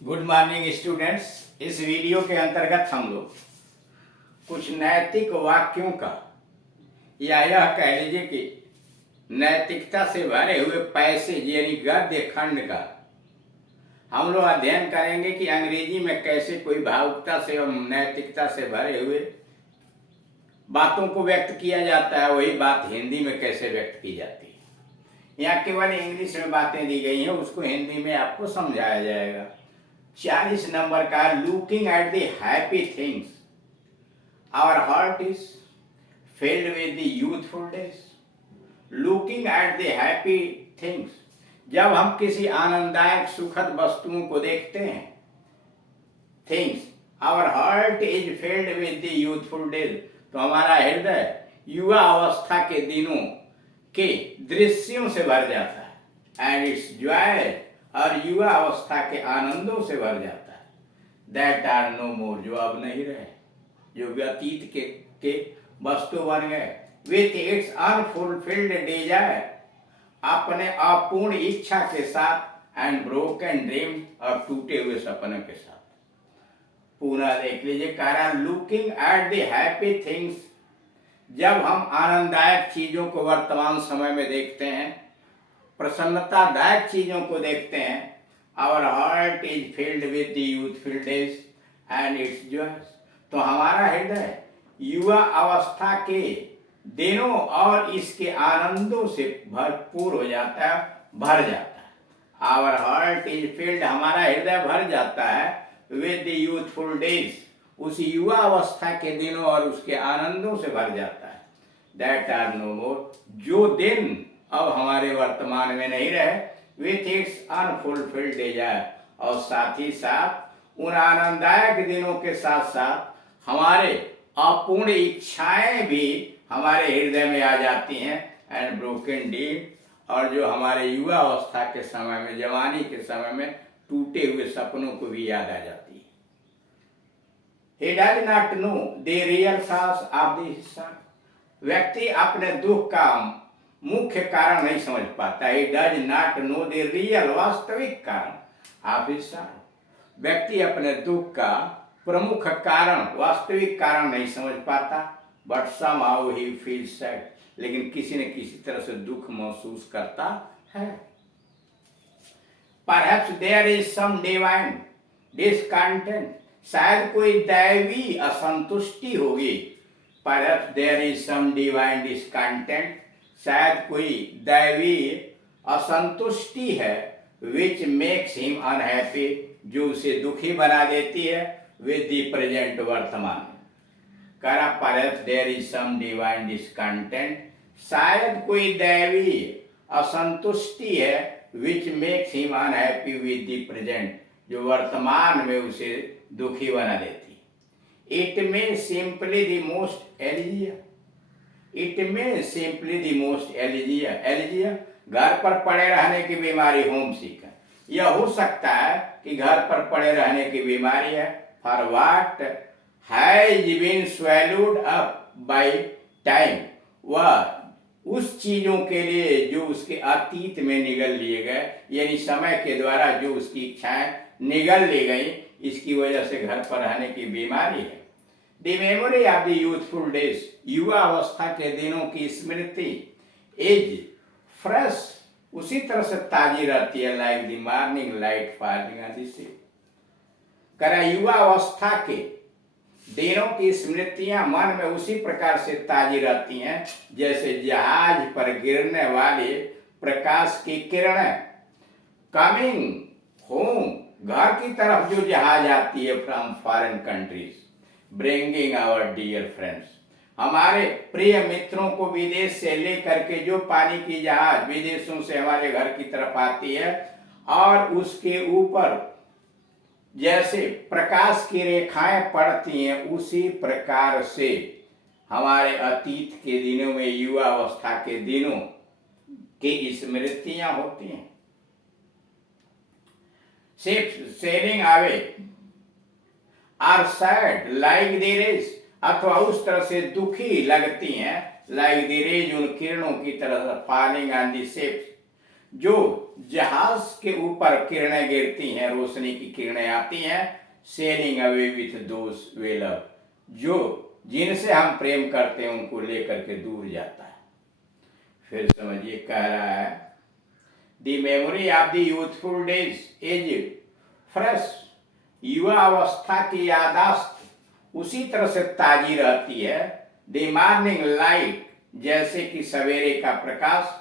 Good morning students. इस video के अंतर्गत हम लोग कुछ नैतिक वाक्यों का या यह कह लीजिए कि नैतिकता से भरे हुए पैसेज यानी गद्य खंड का हम लोग अध्ययन करेंगे कि अंग्रेजी में कैसे कोई भावुकता से और नैतिकता से भरे हुए बातों को व्यक्त किया जाता है, वही बात हिंदी में कैसे व्यक्त की जाती है। यहाँ केवल इंग्लिश में बातें दी गई हैं, उसको हिंदी में आपको समझाया जाएगा। 40 नंबर का looking at the happy things our heart is filled with the youthful days. Looking at the happy things, जब हम किसी आनंददायक सुखद वस्तुओं को देखते हैं, things our heart is filled with the youthful days, तो हमारा हृदय युवा अवस्था के दिनों के दृश्यों से भर जाता है। एंड इट्स जॉय, और युवा अवस्था के आनंदों से भर जाता है। दैट आर नो मोर, जो अब नहीं रहे, जो व्यतीत के वस्तु बन गए। विथ इट्स अनफुलफिल्ड डिजायर, अपने अपूर्ण इच्छा के साथ। एंड ब्रोकन ड्रीम, और टूटे हुए सपने के साथ। पूरा देख लीजिए। कह रहा looking at the happy things, जब हम आनंददायक चीजों को वर्तमान समय में देखते हैं, प्रसन्नतादायक चीजों को देखते हैं, our heart is filled with the youthful days and its joys, तो हमारा हृदय युवा अवस्था के दिनों और इसके आनंदों से भरपूर हो जाता है, भर जाता है। आवर हार्ट इज फिल्ड, हमारा हृदय भर जाता है विद द यूथफुल डेज, उस युवा अवस्था के दिनों और उसके आनंदों से भर जाता है। दैट आर नो मोर, जो दिन अब हमारे वर्तमान में नहीं रहे। विथ इट्स अनफुलफिल्ड डिजायर, और साथ ही साथ उन आनंददायक दिनों के साथ साथ हमारे अपूर्ण इच्छाएं भी हमारे हृदय में आ जाती हैं। एंड ब्रोकन ड्रीम, और जो हमारे युवा अवस्था के समय में, जवानी के समय में टूटे हुए सपनों को भी याद आ जाती है। He does not know the real source of the sorrow, व्यक्ति अपने दुख का मुख्य कारण नहीं समझ पाता। He does not know the real, वास्तविक कारण of his sorrow, व्यक्ति अपने दुख का प्रमुख कारण, वास्तविक कारण नहीं समझ पाता। But somehow he feels sad, लेकिन किसी न किसी तरह से दुख महसूस करता है। Perhaps there is some divine discontent, शायद कोई दैवी असंतुष्टि होगी। Perhaps there is some divine discontent, शायद कोई दैवी असंतुष्टि है। Which makes him unhappy, जो उसे दुखी बना देती है। With the present, वर्तमान। करा Perhaps there is some divine discontent, शायद कोई दैवी असंतुष्टि है। Which makes him unhappy with the present, जो वर्तमान में उसे दुखी बना देती। It may simply the most elegia, it may simply the most elegia, elegia घर पर पड़े रहने की बीमारी, होम सिक है। यह हो सकता है कि घर पर पड़े रहने की बीमारी है। For what has been swallowed up by time, वह उस चीजों के लिए जो उसके अतीत में निगल लिए गए, यानी समय के द्वारा जो उसकी इच्छाएं निगल ली गई, इसकी वजह से घर पर रहने की बीमारी है। The memory of the youthful days, युवा अवस्था के दिनों की स्मृति, इज फ्रेश, उसी तरह से ताजी रहती है। Like the morning light falling on the sea, करा युवा अवस्था के दिनों की स्मृतियां मन में उसी प्रकार से ताजी रहती हैं जैसे जहाज पर गिरने वाले प्रकाश की किरणें। कमिंग होम, घर की तरफ जो जहाज आती है from foreign countries, bringing our dear friends, हमारे प्रिय मित्रों को विदेश से लेकर के जो पानी की जहाज विदेशों से हमारे घर की तरफ आती है, और उसके ऊपर जैसे प्रकाश की रेखाएं पड़ती हैं, उसी प्रकार से हमारे अतीत के दिनों में, युवा अवस्था के दिनों की स्मृतियां होती हैं। Ships sailing away are sad like the rays, अथवा उस तरह से दुखी लगती हैं, लाइक द रेज, उन किरणों की तरह, फॉलिंग ऑन द शिप्स, जो जहाज के ऊपर किरणें गिरती हैं, रोशनी की किरणें आती हैं, selling away with those way love, जो जिनसे हम प्रेम करते हैं उनको लेकर के दूर जाता है। फिर समझिए, कह रहा है the memory of the youthful days is fresh, युवा अवस्था की यादाश्त उसी तरह से ताजी रहती है। द मॉर्निंग लाइट, जैसे कि सवेरे का प्रकाश,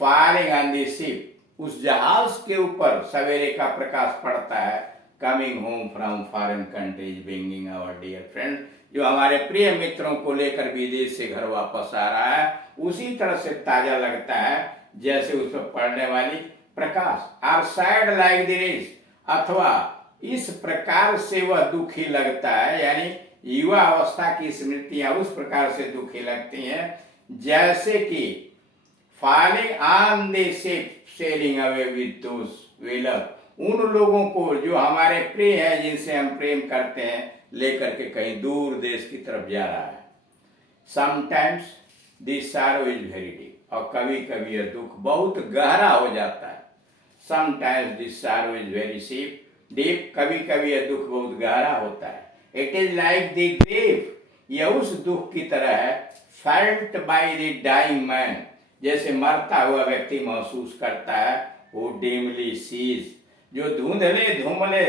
फायरिंग ऑन द शिप, उस जहाज के ऊपर सवेरे का प्रकाश पड़ता है। Coming home from foreign countries bringing our dear friend, जो हमारे प्रिय मित्रों को लेकर विदेश से घर वापस आ रहा है, उसी तरह से ताजा लगता है जैसे उस पर पड़ने वाली प्रकाश। Are sad like the rays, अथवा इस प्रकार से वह दुखी लगता है, यानी युवा अवस्था की स्मृतियां उस प्रकार से दुखी लगती हैं जैसे कि falling on the ship sailing away with those we love, उन लोगों को जो हमारे प्रिय हैं, जिनसे हम प्रेम करते हैं, लेकर के कहीं दूर देश की तरफ जा रहा है। Sometimes this sorrow is very deep, और कभी कभी यह दुख बहुत गहरा हो जाता है। Sometimes this sorrow is very deep, कभी कभी यह दुख बहुत गहरा होता है। It is like the grave, यह उस दुख की तरह है, felt by the dying man, जैसे मरता हुआ व्यक्ति महसूस करता है। वो डिमली सीज, जो धुंधले धुमले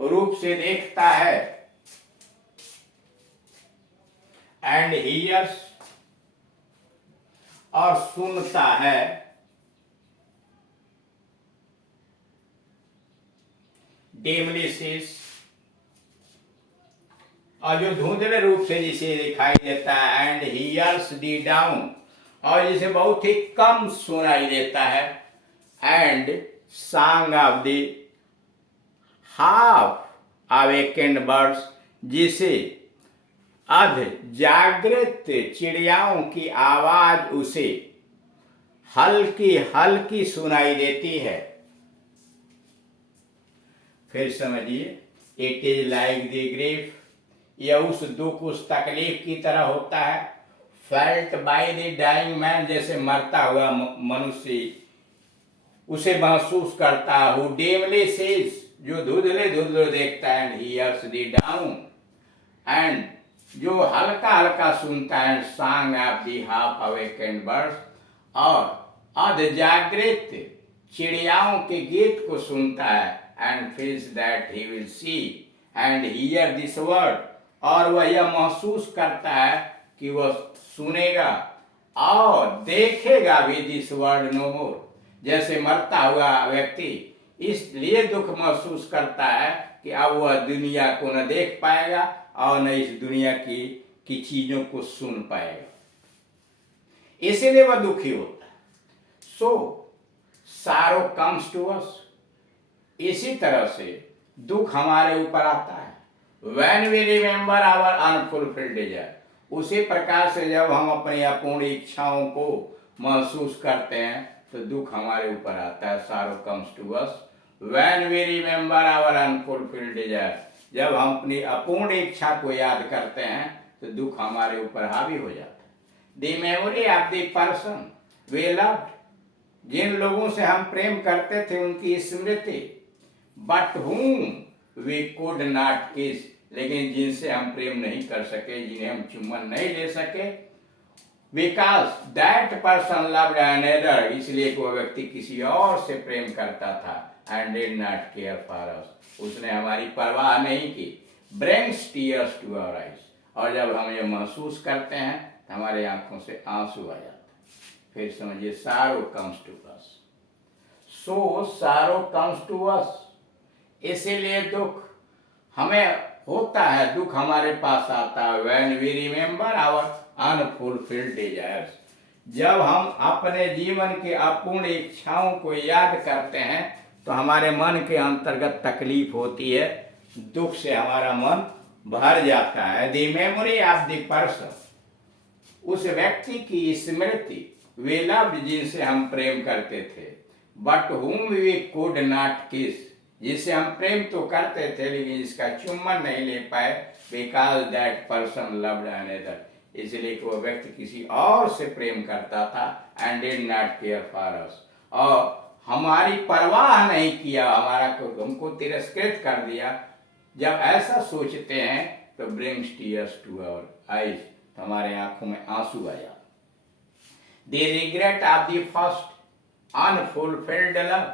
रूप से देखता है। एंड हियर्स, और सुनता है। डिमली सीज, और जो धुंधले रूप से जिसे दिखाई देता है। एंड हियर्स दी डाउन, और जिसे बहुत ही कम सुनाई देता है। And song of the half awakened birds, जिसे अध जागृत चिड़ियाओं की आवाज उसे हल्की हल्की सुनाई देती है। फिर समझिए, it is like the grief, यह उस दुख उस तकलीफ की तरह होता है। Felt by the dying man, जैसे मरता हुआ मनुष्य उसे महसूस करता है। हु डिमली सीज, जो धुंधले धुंधले देखता है। And hears the dawn, and जो हल्का हल्का सुनता है। Song of the half awakened birds, और अध जागृत चिड़ियाओं के गीत को सुनता है। And feels that he will see and hear this word, और वह यह महसूस करता है कि वह सुनेगा और देखेगा भी दिस वर्ड नो मोर, जैसे मरता हुआ व्यक्ति इसलिए दुख महसूस करता है कि अब वह दुनिया को न देख पाएगा और न इस दुनिया की चीजों को सुन पाएगा, इसीलिए वह दुखी होता है। सो सारो कम्स टू अस, इसी तरह से दुख हमारे ऊपर आता है। When we remember our unfulfilled desire, उसी प्रकार से जब हम अपनी अपूर्ण इच्छाओं को महसूस करते हैं तो दुख हमारे ऊपर आता है। Sorrow comes to us when we remember our unfulfilled desire, जब हम अपनी अपूर्ण इच्छा को याद करते हैं तो दुख हमारे ऊपर हावी हो जाता है। The memory of the person we loved, जिन लोगों से हम प्रेम करते थे उनकी स्मृति। But whom we could not kiss, लेकिन जिनसे हम प्रेम नहीं कर सके, जिन्हें हम चुम्बन नहीं ले सके। Because that person loved another, इसलिए वह व्यक्ति किसी और से प्रेम करता था। And did not care for us, उसने हमारी परवाह नहीं की। Brings tears to our eyes, और जब हम ये महसूस करते हैं तो हमारे आंखों से आंसू आ जाता है। फिर समझिए, sorrow comes to us, so sorrow comes to us, इसीलिए दुख हमें होता है, दुख हमारे पास आता है। When we remember our unfulfilled desires, जब हम अपने जीवन की अपूर्ण इच्छाओं को याद करते हैं तो हमारे मन के अंतर्गत तकलीफ होती है, दुख से हमारा मन भर जाता है। The memory of the person, उस व्यक्ति की स्मृति, वे लव्ड, जिनसे हम प्रेम करते थे। But whom we could not kiss, जिससे हम प्रेम तो करते थे लेकिन जिसका चुम्बन नहीं ले पाए। Because that person loved another, इसलिए कि वह व्यक्ति किसी और से प्रेम करता था। And did not care for us, और हमारी परवाह नहीं किया, हमको तिरस्कृत कर दिया, जब ऐसा सोचते हैं तो brings tears to our eyes, हमारे आंखों में आंसू आ जाते। The regret of the first unfulfilled love,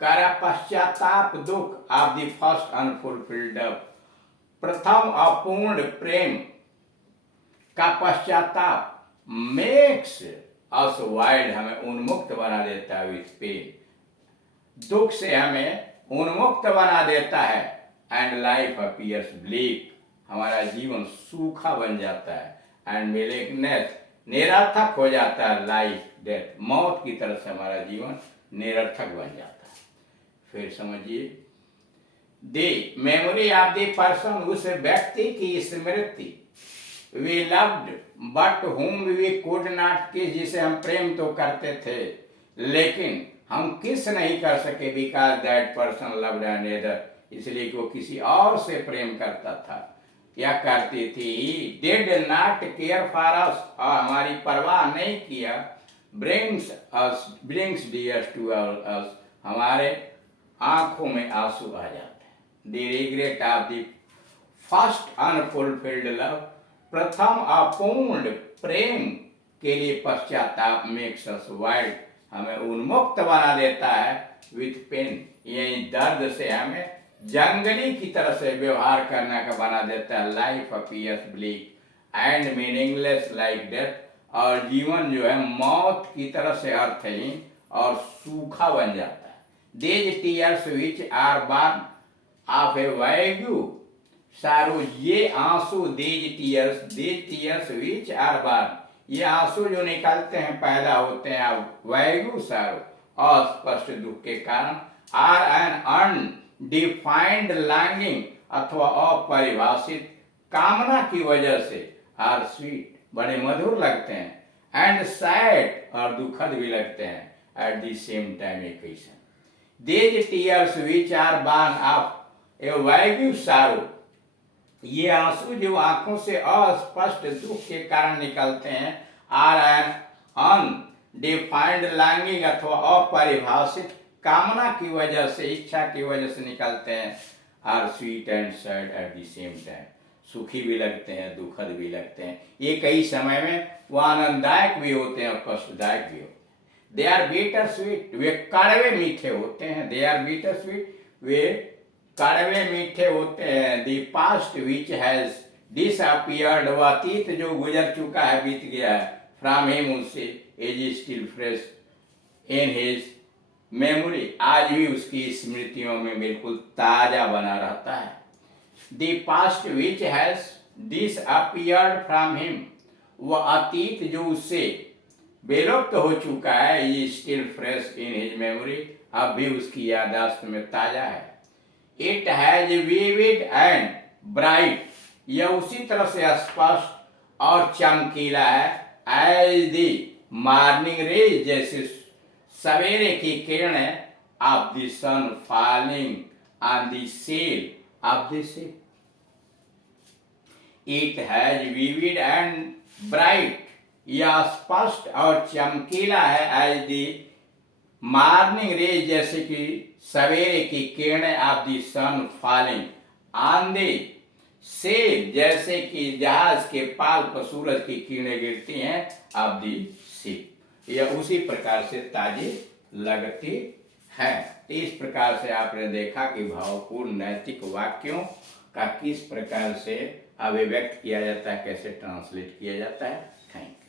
करा पश्चाताप दुख of the first unfulfilled love, प्रथम अपूर्ण प्रेम का पश्चाताप मेक्स अस वाइल्ड, हमें उन्मुक्त बना देता है विथ पेन, दुख से हमें उन्मुक्त बना देता है। एंड लाइफ अपीयर्स ब्लीक, हमारा जीवन सूखा बन जाता है। एंड मेलेकनेस, निरर्थक हो जाता है। लाइफ डेथ, मौत की तरह से हमारा जीवन निरर्थक बन जाता है। फिर समझिए, the memory of the person, उस व्यक्ति की स्मृति, we loved but whom we could not kiss, जिसे हम प्रेम तो करते थे लेकिन हम किस नहीं कर सके, because that person loved another, इसलिए कि वो किसी और से प्रेम करता था या करती थी। Did not care for us, और हमारी परवाह नहीं किया। ब्रिंग्स डियर्स टू अस, हमारे आंखों में आंसू आ जाते हैं। The regret of the first unfulfilled love, प्रथम अपूर्ण प्रेम के लिए पश्चाताप मेक्स अस वाइल्ड, हमें उन्मुक्त बना देता है विथ पेन, यही दर्द से हमें जंगली की तरह से व्यवहार करने का बना देता है। Life appears bleak and meaningless like death, और जीवन जो है मौत की तरह से अर्थहीन और सूखा बन जाता है। These tears which are born of a vague sorrow, ये आंसू, देज टीयर्स विच आर बॉर्न, ये आंसू जो निकलते हैं पैदा होते हैं वैगु सारो, अस्पष्ट दुख के कारण। आर एन अनडिफाइंड लॉन्गिंग, अथवा अपरिभाषित कामना की वजह से। आर स्वीट, बड़े मधुर लगते हैं। एंड सैड, और दुखद भी लगते हैं at the same time equation. These tears which are born of a vague sorrow, ये आंसू जो आंखों से अस्पष्ट दुख के कारण निकलते हैं। आर एन अनडिफाइंड लॉन्गिंग, अथवा अपरिभाषित कामना की वजह से, इच्छा की वजह से निकलते हैं। Are sweet and sad at the same time, सुखी भी लगते हैं दुखद भी लगते हैं। ये कई समय में वो आनंददायक भी होते हैं और कष्टदायक भी होते हैं। दे आर बिटर स्वीट, वे कड़वे मीठे होते हैं। दे आर बिटर स्वीट, वे कड़वे मीठे होते हैं। The past which has disappeared, वह अतीत जो गुजर चुका है, बीत गया है। फ्रॉम हिम, उससे, is still fresh in his memory, आज भी उसकी स्मृतियों में बिल्कुल ताजा बना रहता है। The past which has disappeared from him, वह अतीत जो उससे विलुप्त हो चुका है, is still fresh in his memory, अब भी उसकी याददाश्त में ताजा है। It has vivid and bright, यह उसी तरह से स्पष्ट और चमकीला है। एज द मॉर्निंग रेज, जैसे सवेरे की किरणें। Of the sun falling on the sail of the ship, it has vivid and bright, यह स्पष्ट और चमकीला है। एज द मॉर्निंग रेज, जैसे कि सवेरे की किरणें। Of the sun falling on the sail, जैसे कि जहाज के पाल पर सूरज की किरणें गिरती हैं। ऑफ द शिप, यह उसी प्रकार से ताजी लगती है। तो इस प्रकार से आपने देखा कि भावपूर्ण नैतिक वाक्यों का किस प्रकार से अभिव्यक्त किया जाता है, कैसे ट्रांसलेट किया जाता है। Thank you.